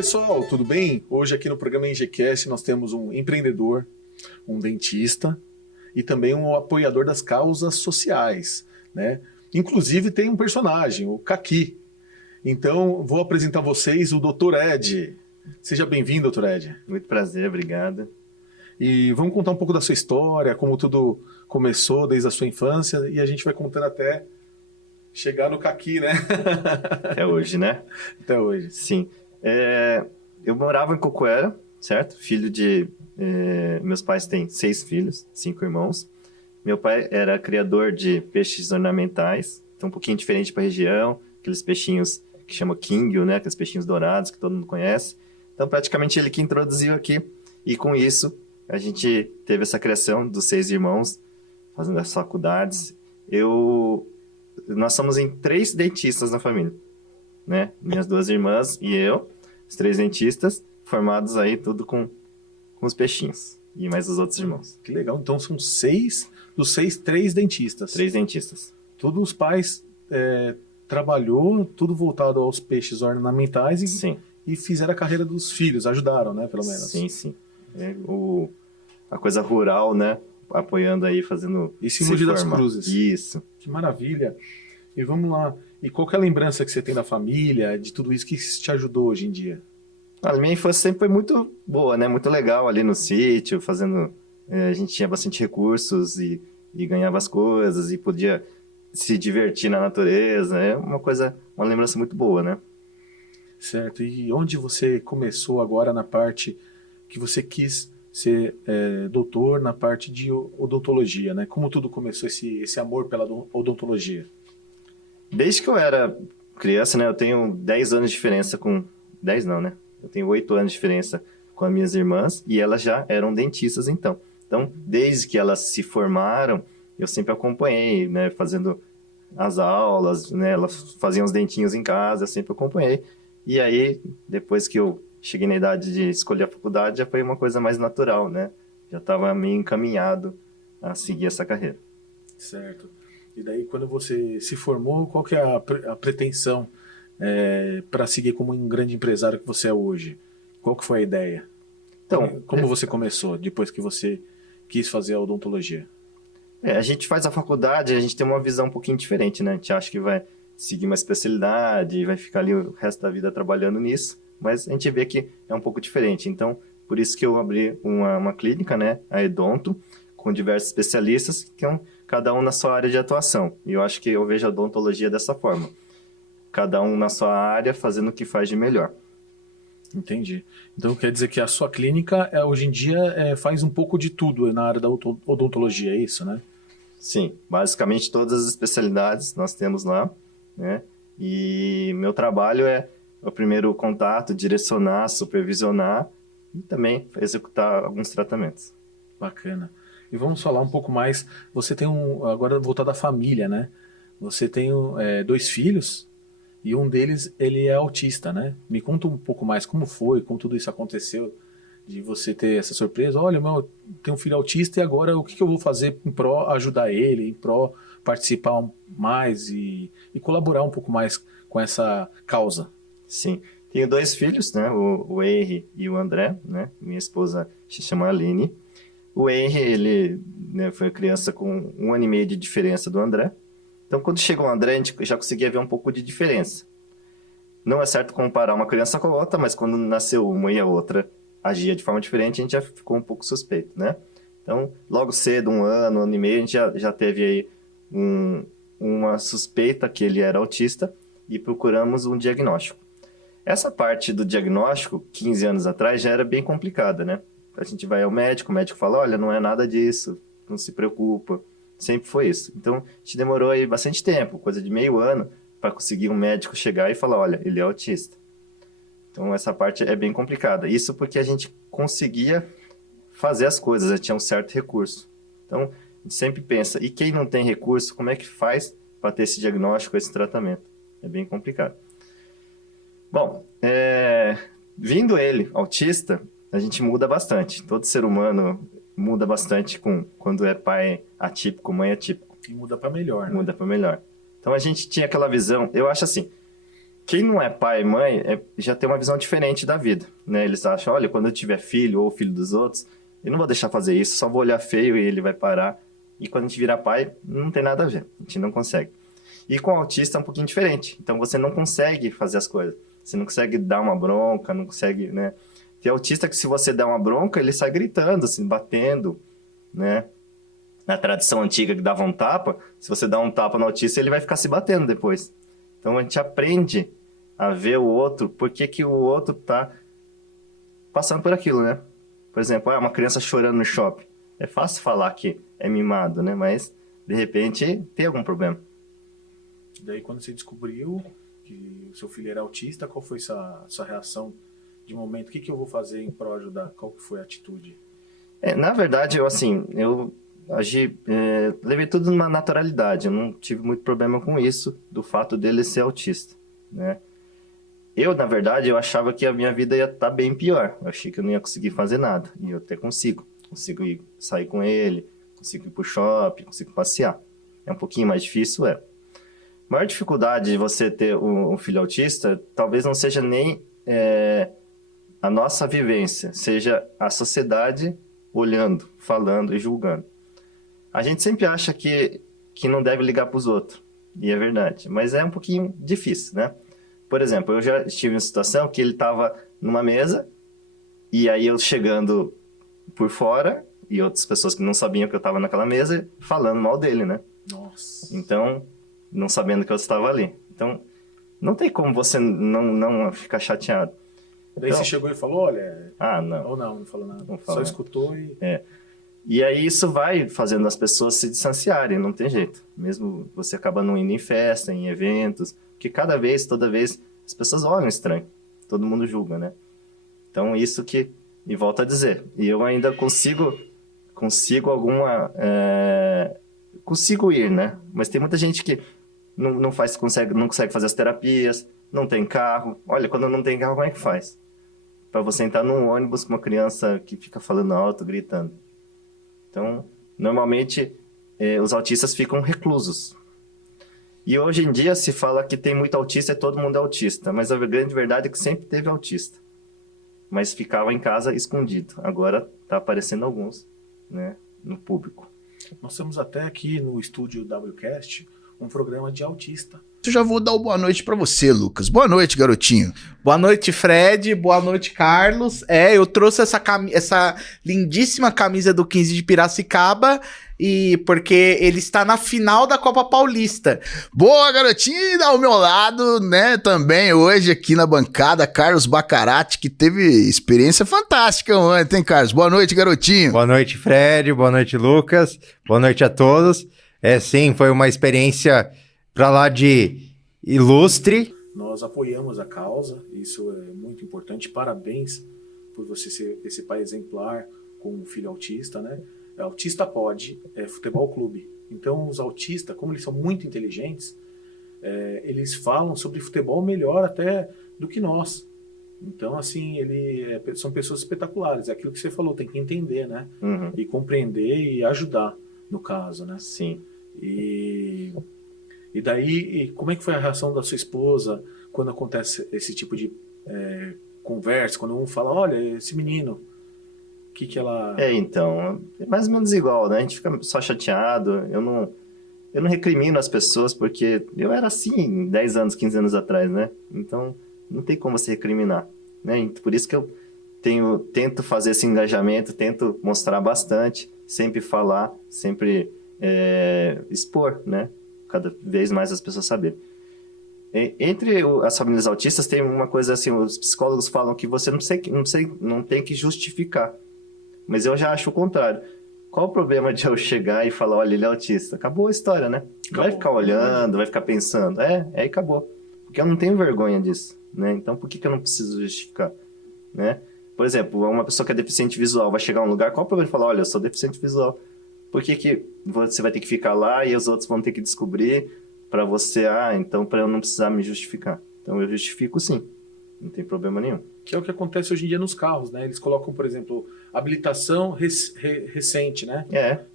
pessoal, tudo bem? Hoje aqui no programa EngCast nós temos um empreendedor, um dentista e também um apoiador das causas sociais, né? Inclusive tem um personagem, o Caqui. Então vou apresentar a vocês o Dr. Ed. Seja bem-vindo, Dr. Ed. Muito prazer, obrigado. E vamos contar um pouco da sua história, como tudo começou desde a sua infância, e a gente vai contando até chegar no Caqui, né? Até hoje, né? Até hoje. Sim. Eu morava em Cocoera, certo? Filho de... meus pais têm 6 filhos, 5 irmãos. Meu pai era criador de peixes ornamentais, então um pouquinho diferente para a região, aqueles peixinhos que chama Kingyo, né? Aqueles peixinhos dourados que todo mundo conhece. Então, praticamente ele que introduziu aqui. E com isso, a gente teve essa criação dos 6 irmãos, fazendo as faculdades. Nós somos em 3 dentistas na família, né? Minhas 2 irmãs e eu, os 3 dentistas, formados aí tudo com os peixinhos. E mais os outros irmãos. Que legal. Então são 6, dos 6, 3 dentistas. 3 dentistas. Todos os pais trabalhou, tudo voltado aos peixes ornamentais e fizeram a carreira dos filhos, ajudaram, né, pelo menos. Sim, sim. A coisa rural, né, apoiando aí, fazendo... Isso em Mogi das Cruzes. Isso. Que maravilha. E vamos lá. E qual que é a lembrança que você tem da família, de tudo isso que te ajudou hoje em dia? A minha infância sempre foi muito boa, né, muito legal ali no sítio, fazendo... a gente tinha bastante recursos e ganhava as coisas e podia se divertir na natureza. É uma lembrança muito boa, né? Certo. E onde você começou agora na parte que você quis ser doutor, na parte de odontologia, né? Como tudo começou esse amor pela odontologia? Desde que eu era criança, né? Eu tenho 10 anos de diferença com... 10 não, né? Eu tenho 8 anos de diferença com as minhas irmãs e elas já eram dentistas então. Então, desde que elas se formaram, eu sempre acompanhei, né? Fazendo as aulas, né? Elas faziam os dentinhos em casa, eu sempre acompanhei. E aí, depois que eu cheguei na idade de escolher a faculdade, já foi uma coisa mais natural, né? Já estava meio encaminhado a seguir essa carreira. Certo. E daí, quando você se formou, qual que é a pretensão para seguir como um grande empresário que você é hoje? Qual que foi a ideia? Então, como você começou, depois que você quis fazer a odontologia? A gente faz a faculdade, a gente tem uma visão um pouquinho diferente, né? A gente acha que vai seguir uma especialidade, vai ficar ali o resto da vida trabalhando nisso, mas a gente vê que é um pouco diferente. Então, por isso que eu abri uma clínica, né, a Edonto, com diversos especialistas, que cada um na sua área de atuação. E eu acho que eu vejo a odontologia dessa forma. Cada um na sua área, fazendo o que faz de melhor. Entendi. Então quer dizer que a sua clínica, hoje em dia, faz um pouco de tudo na área da odontologia, é isso, né? Sim, basicamente todas as especialidades nós temos lá, né? E meu trabalho é o primeiro contato, direcionar, supervisionar e também executar alguns tratamentos. Bacana. E vamos falar um pouco mais, você tem agora voltado à família, né? Você tem 2 filhos e um deles, ele é autista, né? Me conta um pouco mais como foi, como tudo isso aconteceu, de você ter essa surpresa. Olha, tem um filho autista e agora o que eu vou fazer em pró ajudar ele, em pró participar mais e colaborar um pouco mais com essa causa? Sim, tenho 2 filhos, né? O Henry e o André, né? Minha esposa se chama Aline. O Henry, ele, né, foi criança com 1 ano e meio de diferença do André. Então, quando chegou o André, a gente já conseguia ver um pouco de diferença. Não é certo comparar uma criança com a outra, mas quando nasceu uma e a outra agia de forma diferente, a gente já ficou um pouco suspeito, né? Então, logo cedo, 1 ano e meio, a gente já teve aí uma suspeita que ele era autista e procuramos um diagnóstico. Essa parte do diagnóstico, 15 anos atrás, já era bem complicada, né? A gente vai ao médico, o médico fala, olha, não é nada disso, não se preocupa. Sempre foi isso. Então, a gente demorou aí bastante tempo, coisa de meio ano, para conseguir um médico chegar e falar, olha, ele é autista. Então, essa parte é bem complicada. Isso porque a gente conseguia fazer as coisas, a gente tinha um certo recurso. Então, a gente sempre pensa, e quem não tem recurso, como é que faz para ter esse diagnóstico, esse tratamento? É bem complicado. Bom, vindo ele autista, a gente muda bastante. Todo ser humano muda bastante quando é pai atípico, mãe atípico. E muda para melhor, né? Muda para melhor. Então a gente tinha aquela visão, eu acho assim, Quem não é pai e mãe já tem uma visão diferente da vida, né? Eles acham, olha, quando eu tiver filho ou filho dos outros, eu não vou deixar fazer isso, só vou olhar feio e ele vai parar. E quando a gente virar pai, não tem nada a ver, a gente não consegue. E com o autista é um pouquinho diferente, então você não consegue fazer as coisas. Você não consegue dar uma bronca, não consegue, né? Tem autista que se você der uma bronca, ele sai gritando, assim, batendo, né? Na tradição antiga que dava um tapa, se você dá um tapa no autista, ele vai ficar se batendo depois. Então a gente aprende a ver o outro, por que o outro tá passando por aquilo, né? Por exemplo, uma criança chorando no shopping. É fácil falar que é mimado, né? Mas, de repente, tem algum problema. Daí, quando você descobriu que o seu filho era autista, qual foi sua reação de momento? O que eu vou fazer em prol de ajudar? Qual que foi a atitude? Na verdade, eu agi, levei tudo numa naturalidade. Eu não tive muito problema com isso, do fato dele ser autista, né? Na verdade, eu achava que a minha vida ia estar bem pior. Eu achei que eu não ia conseguir fazer nada. E eu até consigo. Consigo sair com ele, consigo ir pro shopping, consigo passear. É um pouquinho mais difícil, A maior dificuldade de você ter um filho autista, talvez não seja nem a nossa vivência, seja a sociedade olhando, falando e julgando. A gente sempre acha que não deve ligar para os outros, e é verdade, mas é um pouquinho difícil, né? Por exemplo, eu já estive em uma situação que ele estava numa mesa, e aí eu chegando por fora, e outras pessoas que não sabiam que eu estava naquela mesa, falando mal dele, né? Nossa. Então, não sabendo que eu estava ali. Então, não tem como você não ficar chateado. Daí você chegou e falou, olha... não. Ou não falou nada. Não falou. Só escutou e... E aí isso vai fazendo as pessoas se distanciarem, não tem jeito. Mesmo você acaba não indo em festa, em eventos, porque toda vez, as pessoas olham estranho. Todo mundo julga, né? Então isso que... E volto a dizer, e eu ainda consigo consigo ir, né? Mas tem muita gente que não consegue fazer as terapias, não tem carro. Olha, quando não tem carro, como é que faz? Para você entrar num ônibus com uma criança que fica falando alto, gritando. Então, normalmente, os autistas ficam reclusos. E hoje em dia se fala que tem muito autista e todo mundo é autista. Mas a grande verdade é que sempre teve autista. Mas ficava em casa escondido. Agora está aparecendo alguns, né, no público. Nós temos até aqui no estúdio WCast um programa de autista. Eu já vou dar uma boa noite pra você, Lucas. Boa noite, garotinho. Boa noite, Fred. Boa noite, Carlos. Eu trouxe essa lindíssima camisa do 15 de Piracicaba porque ele está na final da Copa Paulista. Boa, garotinho. Ao meu lado, né, também hoje aqui na bancada, Carlos Bacarati, que teve experiência fantástica ontem, hein, Carlos? Boa noite, garotinho. Boa noite, Fred. Boa noite, Lucas. Boa noite a todos. Sim, foi uma experiência pra lá de ilustre. Nós apoiamos a causa, isso é muito importante. Parabéns por você ser esse pai exemplar com um filho autista, né? Autista Pode, futebol clube. Então os autistas, como eles são muito inteligentes, eles falam sobre futebol melhor até do que nós. Então, assim, são pessoas espetaculares. É aquilo que você falou, tem que entender, né? Uhum. E compreender e ajudar, no caso, né? Sim. E daí, como é que foi a reação da sua esposa quando acontece esse tipo de conversa? Quando um fala, olha, esse menino, o que ela... Então, é mais ou menos igual, né? A gente fica só chateado. Eu não recrimino as pessoas, porque eu era assim 10 anos, 15 anos atrás, né? Então, não tem como você recriminar, né? Por isso que eu tento fazer esse engajamento, tento mostrar bastante, sempre falar, sempre expor, né? Cada vez mais as pessoas saberem. Entre as famílias autistas tem uma coisa assim, os psicólogos falam que você não tem que justificar. Mas eu já acho o contrário. Qual o problema de eu chegar e falar, olha, ele é autista? Acabou a história, né? Acabou. Vai ficar olhando, vai ficar pensando. Aí acabou. Porque eu não tenho vergonha disso, né? Então por que eu não preciso justificar, né? Por exemplo, uma pessoa que é deficiente visual vai chegar a um lugar, qual o problema de falar, olha, eu sou deficiente visual? Por que você vai ter que ficar lá e os outros vão ter que descobrir para você, então para eu não precisar me justificar? Então eu justifico sim, não tem problema nenhum. Que é o que acontece hoje em dia nos carros, né? Eles colocam, por exemplo, habilitação recente, né?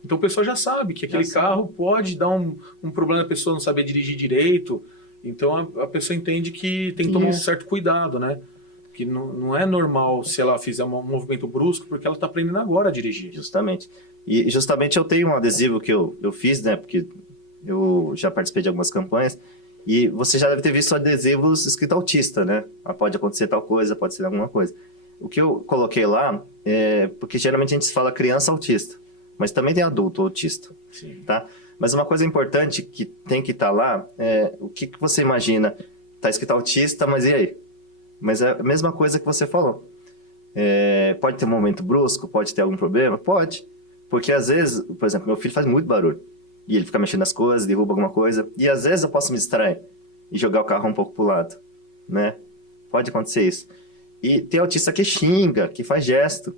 Então o pessoal já sabe que aquele carro pode dar um problema, a pessoa não saber dirigir direito Então a pessoa entende que tem que tomar um Isso. certo cuidado, né? Que não é normal se ela fizer um movimento brusco, porque ela está aprendendo agora a dirigir. Justamente. E justamente eu tenho um adesivo que eu fiz, né? Porque eu já participei de algumas campanhas. E você já deve ter visto adesivos escrito autista, né? Ah, pode acontecer tal coisa, pode ser alguma coisa. O que eu coloquei lá é... Porque geralmente a gente fala criança autista. Mas também tem adulto autista, Sim. tá? Mas uma coisa importante que tem que estar lá é... O que você imagina? Tá escrito autista, mas e aí? Mas é a mesma coisa que você falou. Pode ter um momento brusco? Pode ter algum problema? Pode. Porque às vezes, por exemplo, meu filho faz muito barulho. E ele fica mexendo nas coisas, derruba alguma coisa. E às vezes eu posso me distrair e jogar o carro um pouco pro lado, né? Pode acontecer isso. E tem autista que xinga, que faz gesto.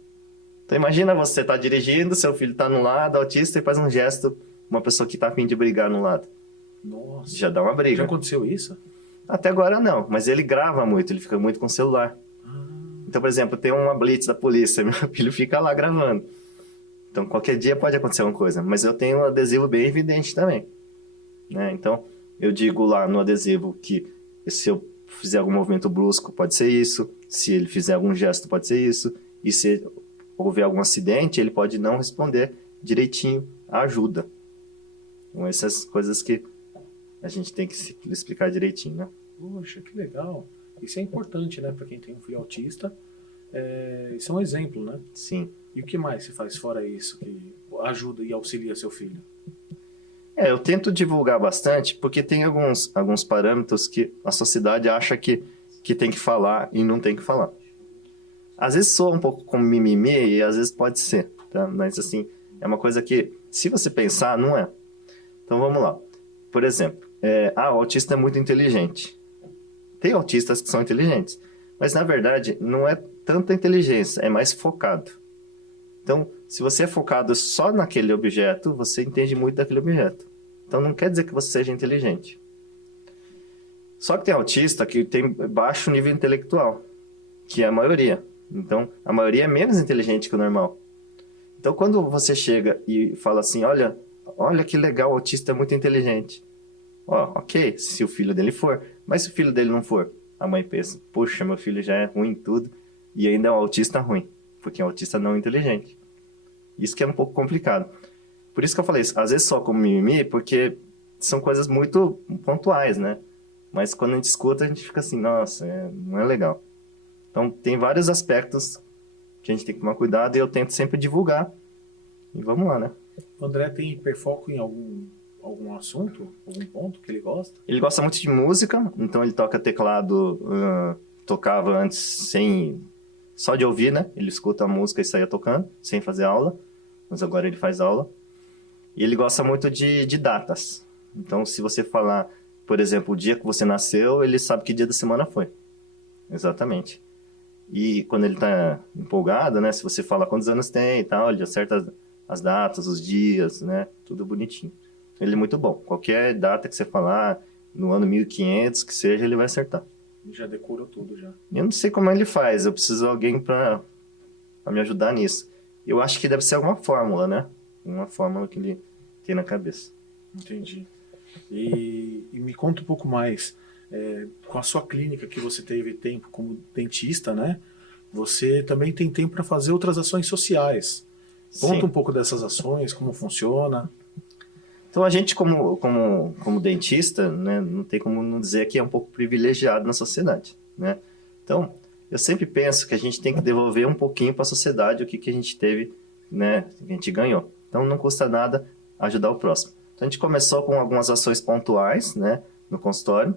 Então imagina você tá dirigindo, seu filho tá no lado, autista, e faz um gesto, uma pessoa que tá a fim de brigar no lado. Nossa. Já dá uma Já briga. aconteceu isso? Até agora não, mas ele grava muito, ele fica muito com o celular. Então, por exemplo, tem uma blitz da polícia, meu filho fica lá gravando. Então, qualquer dia pode acontecer alguma coisa. Mas eu tenho um adesivo bem evidente também, né? Então, eu digo lá no adesivo que se eu fizer algum movimento brusco, pode ser isso. Se ele fizer algum gesto, pode ser isso. E se houver algum acidente, ele pode não responder direitinho a ajuda. Então, essas coisas que a gente tem que se explicar direitinho, né? Poxa, que legal. Isso é importante, né? Para quem tem um filho autista. Isso é um exemplo, né? Sim. E o que mais se faz fora isso que ajuda e auxilia seu filho? Eu tento divulgar bastante, porque tem alguns parâmetros que a sociedade acha que tem que falar e não tem que falar. Às vezes soa um pouco como mimimi e às vezes pode ser, tá? Mas assim, é uma coisa que, se você pensar, não é. Então vamos lá. Por exemplo, o autista é muito inteligente. Tem autistas que são inteligentes, mas na verdade não é tanta inteligência, é mais focado. Então, se você é focado só naquele objeto, você entende muito daquele objeto. Então, não quer dizer que você seja inteligente. Só que tem autista que tem baixo nível intelectual, que é a maioria. Então, a maioria é menos inteligente que o normal. Então, quando você chega e fala assim, olha que legal, o autista é muito inteligente. Ok, se o filho dele for. Mas se o filho dele não for, a mãe pensa, poxa, meu filho já é ruim em tudo e ainda é um autista ruim, porque é um autista não inteligente. Isso que é um pouco complicado. Por isso que eu falei isso, às vezes só como mimimi, porque são coisas muito pontuais, né? Mas quando a gente escuta, a gente fica assim, nossa, não é legal. Então, tem vários aspectos que a gente tem que tomar cuidado e eu tento sempre divulgar. E vamos lá, né? O André tem hiperfoco em algum assunto, algum ponto que ele gosta? Ele gosta muito de música, então ele toca teclado, tocava antes só de ouvir, né? Ele escuta a música e saía tocando, sem fazer aula, mas agora ele faz aula. E ele gosta muito de datas. Então, se você falar, por exemplo, o dia que você nasceu, ele sabe que dia da semana foi. Exatamente. E quando ele tá empolgado, né? Se você fala quantos anos tem e tal, ele acerta as datas, os dias, né? Tudo bonitinho. Ele é muito bom. Qualquer data que você falar, no ano 1500, que seja, ele vai acertar. Ele já decorou tudo já. Eu não sei como ele faz, eu preciso de alguém para me ajudar nisso. Eu acho que deve ser alguma fórmula, né? Uma fórmula que ele tem na cabeça. Entendi. E me conta um pouco mais, com a sua clínica que você teve tempo como dentista, né? Você também tem tempo para fazer outras ações sociais. Conta Sim. um pouco dessas ações, como funciona. Então a gente como dentista, né, não tem como não dizer que é um pouco privilegiado na sociedade, né? Então, eu sempre penso que a gente tem que devolver um pouquinho para a sociedade o que a gente teve, né, que a gente ganhou. Então não custa nada ajudar o próximo. Então a gente começou com algumas ações pontuais, né, no consultório,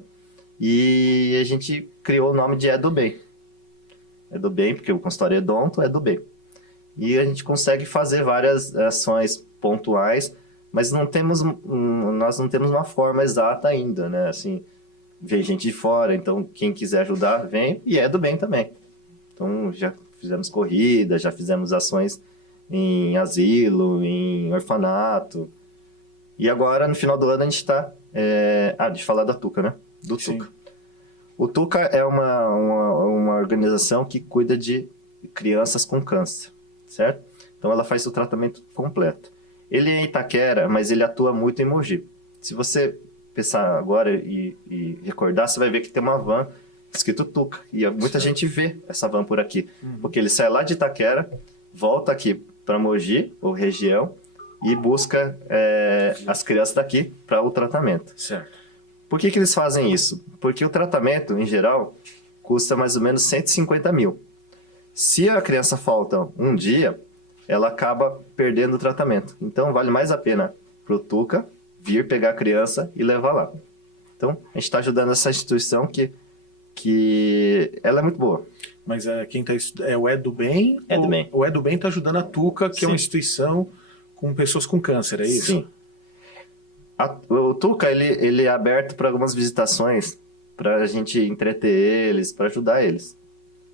e a gente criou o nome de É do Bem. É do Bem, porque o consultório é odonto, é do bem. E a gente consegue fazer várias ações pontuais, mas nós não temos uma forma exata ainda, né? Assim, vem gente de fora, então quem quiser ajudar, vem, e é do bem também. Então, já fizemos corrida, já fizemos ações em asilo, em orfanato. E agora, no final do ano, a gente está... deixa eu falar da Tuca, né? Do Sim. Tuca. O Tuca é uma organização que cuida de crianças com câncer, certo? Então, ela faz o tratamento completo. Ele é em Itaquera, mas ele atua muito em Mogi. Se você pensar agora e recordar, você vai ver que tem uma van escrito Tuca. E muita gente vê essa van por aqui. Porque ele sai lá de Itaquera, volta aqui para Mogi, ou região, e busca as crianças daqui para o tratamento. Certo. Por que eles fazem isso? Porque o tratamento, em geral, custa mais ou menos 150 mil. Se a criança falta um dia, ela acaba perdendo o tratamento. Então, vale mais a pena para o Tuca vir pegar a criança e levar lá. Então, a gente está ajudando essa instituição que ela é muito boa. Mas quem tá é o É do Bem? É do Bem. O É do Bem está ajudando a Tuca, que é uma Sim. instituição com pessoas com câncer, é isso? Sim. O Tuca, ele é aberto para algumas visitações, para a gente entreter eles, para ajudar eles.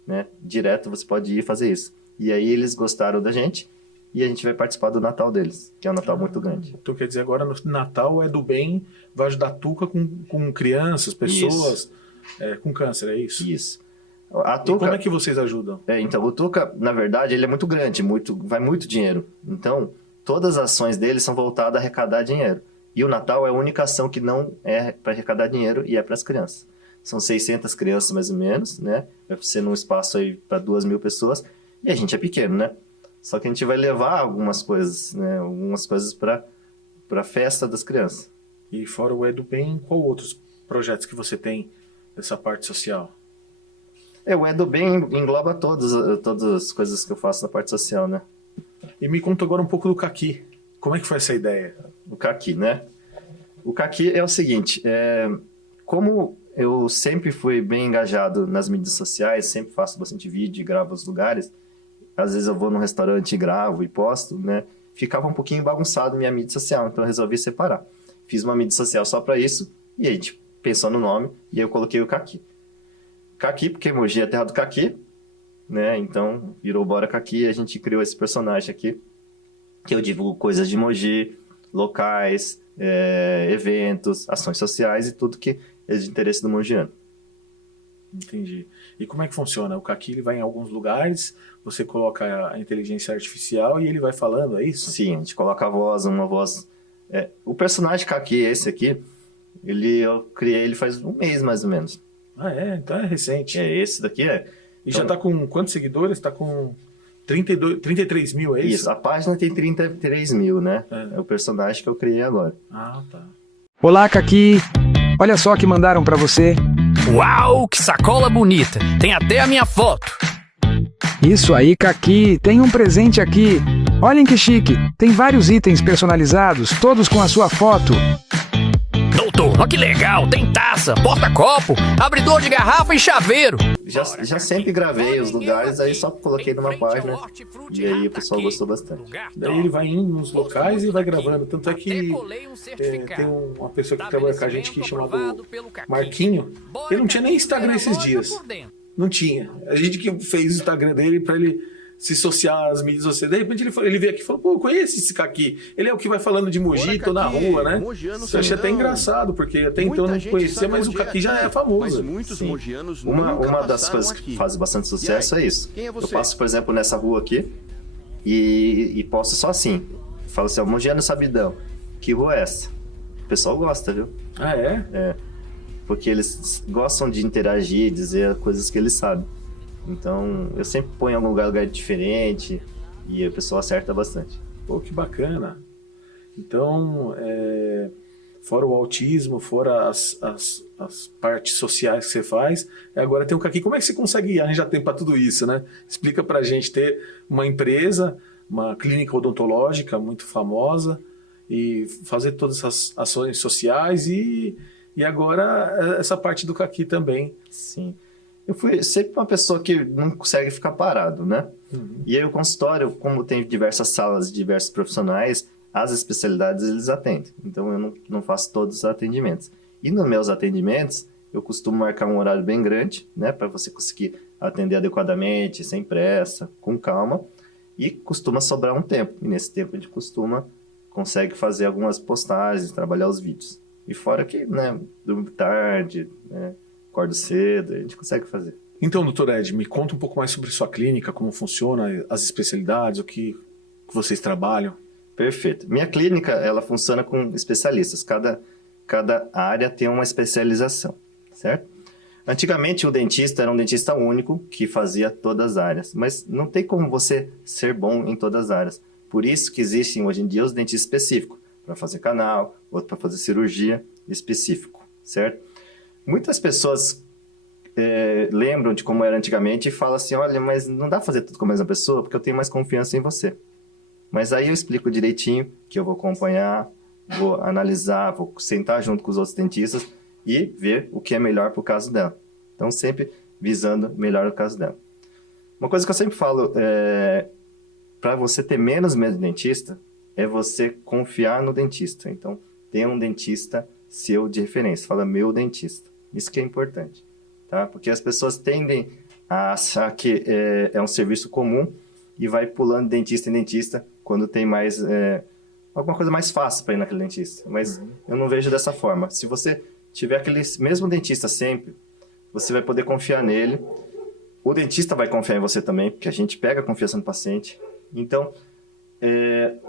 Né? Direto você pode ir fazer isso. E aí eles gostaram da gente e a gente vai participar do Natal deles, que é um Natal muito grande. Então quer dizer, agora no Natal o É do Bem vai ajudar a Tuca com crianças, pessoas com câncer, é isso? Isso. A E Tuca, como é que vocês ajudam? então, o Tuca, na verdade, ele é muito grande, vai muito dinheiro. Então, todas as ações dele são voltadas a arrecadar dinheiro. E o Natal é a única ação que não é para arrecadar dinheiro e é para as crianças. São 600 crianças mais ou menos, né? Vai ser num espaço aí para 2.000 pessoas. E a gente é pequeno, né? Só que a gente vai levar algumas coisas, né? Algumas coisas para a festa das crianças. E fora o É do Bem, qual outros projetos que você tem dessa parte social? O É do Bem engloba todas as coisas que eu faço na parte social, né? E me conta agora um pouco do Caqui. Como é que foi essa ideia? O Caqui, né? O Caqui é o seguinte, como eu sempre fui bem engajado nas mídias sociais, sempre faço bastante vídeo e gravo os lugares, às vezes eu vou num restaurante e gravo e posto, né? Ficava um pouquinho bagunçado minha mídia social, então eu resolvi separar. Fiz uma mídia social só para isso, e a gente pensou no nome, e aí eu coloquei o Caqui. Caqui, porque Mogi é a terra do Caqui, né? Então virou Bora Caqui e a gente criou esse personagem aqui, que eu divulgo coisas de Mogi, locais, eventos, ações sociais e tudo que é de interesse do mogiano. Entendi. E como é que funciona? O Caqui ele vai em alguns lugares, você coloca a inteligência artificial e ele vai falando, é isso? Sim, a gente coloca a voz, uma voz... o personagem Caqui, esse aqui, eu criei ele faz um mês mais ou menos. Ah, então é recente. Esse daqui E já tá com quantos seguidores? Tá com 33 mil, é isso? Isso, a página tem 33 mil, né? É o personagem que eu criei agora. Ah, tá. Olá, Caqui. Olha só que mandaram pra você. Uau, que sacola bonita! Tem até a minha foto! Isso aí, Caqui. Tem um presente aqui. Olhem que chique. Tem vários itens personalizados, todos com a sua foto. Doutor, ó que legal! Tem taça, porta-copo, abridor de garrafa e chaveiro! Já sempre gravei os lugares, aí só coloquei numa página e aí o pessoal gostou bastante. Daí ele vai indo nos locais e vai gravando. Tanto é que tem uma pessoa que trabalha com a gente que chamava Marquinho. Ele não tinha nem Instagram esses dias. Não tinha. A gente que fez o Instagram dele pra ele se associar às mídias sociais. De repente ele veio aqui e falou, pô, eu conheço esse Caqui. Ele é o que vai falando de Mogi, tô na rua, né? Eu achei até engraçado, porque até então eu não conhecia, mas o Caqui já é famoso. Uma das coisas que faz bastante sucesso é isso. Eu passo, por exemplo, nessa rua aqui e posto só assim. Falo assim, Mogiano Sabidão. Que rua é essa? O pessoal gosta, viu? Ah, é? Porque eles gostam de interagir, dizer coisas que eles sabem. Então, eu sempre ponho em algum lugar diferente e o pessoal acerta bastante. Pô, que bacana. Então, fora o autismo, fora as partes sociais que você faz, agora tem o Caqui. Como é que você consegue arranjar tempo para tudo isso, né? Explica pra gente, ter uma empresa, uma clínica odontológica muito famosa e fazer todas essas ações sociais e agora essa parte do Caqui também. Sim. Eu fui sempre uma pessoa que não consegue ficar parado, né? E aí o consultório, como tem diversas salas, diversos profissionais, as especialidades eles atendem. Então eu não faço todos os atendimentos. E nos meus atendimentos, eu costumo marcar um horário bem grande, né? Para você conseguir atender adequadamente, sem pressa, com calma. E costuma sobrar um tempo. E nesse tempo a gente consegue fazer algumas postagens, trabalhar os vídeos. E fora que, né? Durmo tarde, né? Acordo cedo, a gente consegue fazer. Então, doutor Ed, me conta um pouco mais sobre sua clínica, como funciona, as especialidades, o que vocês trabalham. Perfeito. Minha clínica, ela funciona com especialistas. cada área tem uma especialização, certo? Antigamente o dentista era um dentista único que fazia todas as áreas, mas não tem como você ser bom em todas as áreas. Por isso que existem hoje em dia os dentistas específicos, para fazer canal, outro para fazer cirurgia específico, certo? Muitas pessoas lembram de como era antigamente e falam assim, olha, mas não dá para fazer tudo com a mesma pessoa porque eu tenho mais confiança em você. Mas aí eu explico direitinho que eu vou acompanhar, vou analisar, vou sentar junto com os outros dentistas e ver o que é melhor para o caso dela. Então, sempre visando melhor o caso dela. Uma coisa que eu sempre falo, para você ter menos medo de dentista, é você confiar no dentista. Então, tenha um dentista seu de referência. Fala, meu dentista. Isso que é importante. Tá? Porque as pessoas tendem a achar que é um serviço comum e vai pulando de dentista em dentista quando tem mais... alguma coisa mais fácil para ir naquele dentista. Mas eu não vejo dessa forma. Se você tiver aquele mesmo dentista sempre, você vai poder confiar nele. O dentista vai confiar em você também, porque a gente pega a confiança no paciente. Então,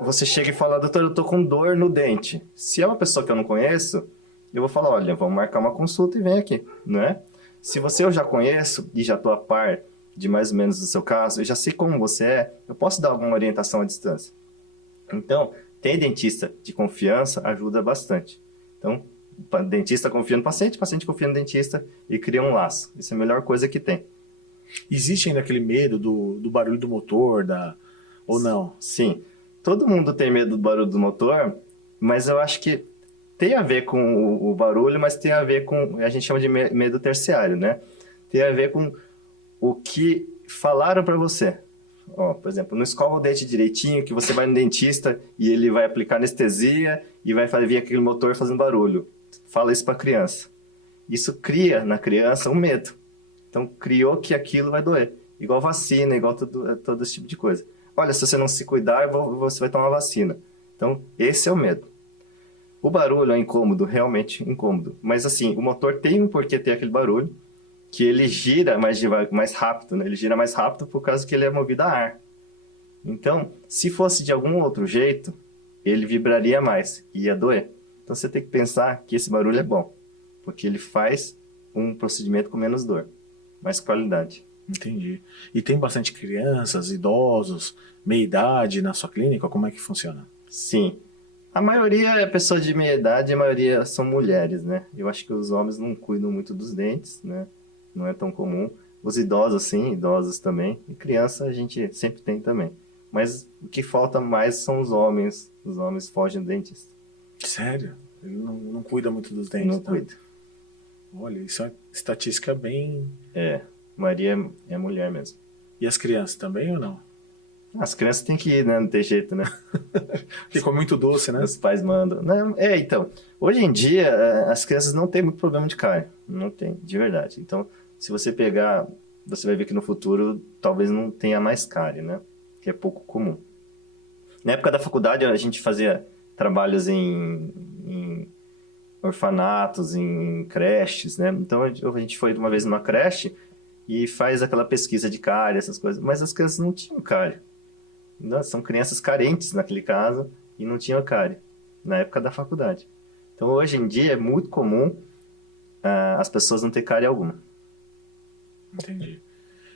você chega e fala, doutor, eu tô com dor no dente. Se é uma pessoa que eu não conheço, eu vou falar, olha, vamos marcar uma consulta e vem aqui, não é? Se eu já conheço e já tô a par de mais ou menos do seu caso, eu já sei como você é, eu posso dar alguma orientação à distância. Então, ter dentista de confiança ajuda bastante. Então, dentista confia no paciente, paciente confia no dentista e cria um laço. Isso é a melhor coisa que tem. Existe ainda aquele medo do barulho do motor, ou não? Sim. Todo mundo tem medo do barulho do motor, mas eu acho que tem a ver com o barulho, mas tem a ver com... A gente chama de medo terciário, né? Tem a ver com o que falaram para você. Ó, por exemplo, não escova o dente direitinho, que você vai no dentista e ele vai aplicar anestesia e vai vir aquele motor fazendo barulho. Fala isso para a criança. Isso cria na criança um medo. Então, criou que aquilo vai doer. Igual vacina, igual todo esse tipo de coisa. Olha, se você não se cuidar, você vai tomar vacina. Então, esse é o medo. O barulho é incômodo, realmente incômodo. Mas assim, o motor tem um porquê ter aquele barulho, que ele gira mais rápido, né? Ele gira mais rápido por causa que ele é movido a ar. Então, se fosse de algum outro jeito, ele vibraria mais e ia doer. Então, você tem que pensar que esse barulho é bom, porque ele faz um procedimento com menos dor, mais qualidade. Entendi. E tem bastante crianças, idosos, meia-idade na sua clínica? Como é que funciona? Sim. A maioria é pessoa de meia idade, a maioria são mulheres, né? Eu acho que os homens não cuidam muito dos dentes, né? Não é tão comum. Os idosos, sim, idosos também. E criança a gente sempre tem também. Mas o que falta mais são os homens. Os homens fogem do dentista. Sério? Ele não cuida muito dos dentes? Não cuida. Olha, isso é uma estatística bem... A maioria é mulher mesmo. E as crianças também ou não? As crianças têm que ir, né? Não tem jeito, né? Ficou muito doce, né? Os pais mandam. Não, então, hoje em dia, as crianças não têm muito problema de cárie. Não tem, de verdade. Então, se você pegar, você vai ver que no futuro talvez não tenha mais cárie, né? Que é pouco comum. Na época da faculdade, a gente fazia trabalhos em orfanatos, em creches, né? Então, a gente foi uma vez numa creche e faz aquela pesquisa de cárie, essas coisas. Mas as crianças não tinham cárie. Não, são crianças carentes naquele caso e não tinham cárie na época da faculdade. Então, hoje em dia, é muito comum as pessoas não ter cárie alguma. Entendi.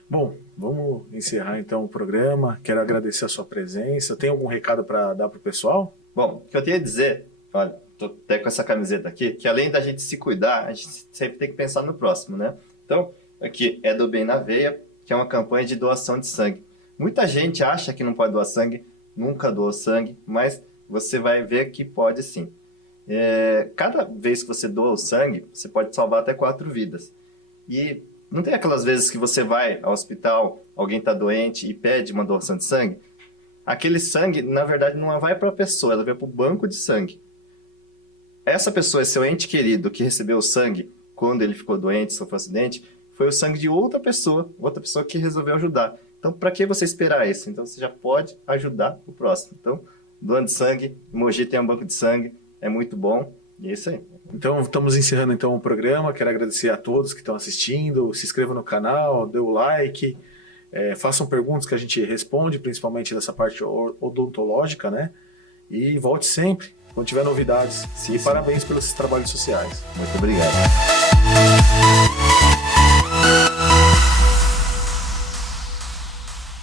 Bom, vamos encerrar então o programa. Quero agradecer a sua presença. Tem algum recado para dar para o pessoal? Bom, o que eu tenho a dizer, olha, tô até com essa camiseta aqui, que além da gente se cuidar, a gente sempre tem que pensar no próximo, né? Então, aqui é do Bem na Veia, que é uma campanha de doação de sangue. Muita gente acha que não pode doar sangue, nunca doou sangue, mas você vai ver que pode sim. Cada vez que você doa o sangue, você pode salvar até 4 vidas. E não tem aquelas vezes que você vai ao hospital, alguém está doente e pede uma doação de sangue? Aquele sangue, na verdade, não vai para a pessoa, ela vai para o banco de sangue. Essa pessoa é seu ente querido que recebeu o sangue quando ele ficou doente, sofreu um acidente, foi o sangue de outra pessoa que resolveu ajudar. Então, para que você esperar isso? Então, você já pode ajudar o próximo. Então, doando sangue, Mogi tem um banco de sangue, é muito bom, e é isso aí. Então, estamos encerrando então o programa. Quero agradecer a todos que estão assistindo. Se inscrevam no canal, dê o like, façam perguntas que a gente responde, principalmente dessa parte odontológica, né? E volte sempre. quando tiver novidades. Sim, E sim. parabéns pelos trabalhos sociais. Muito obrigado.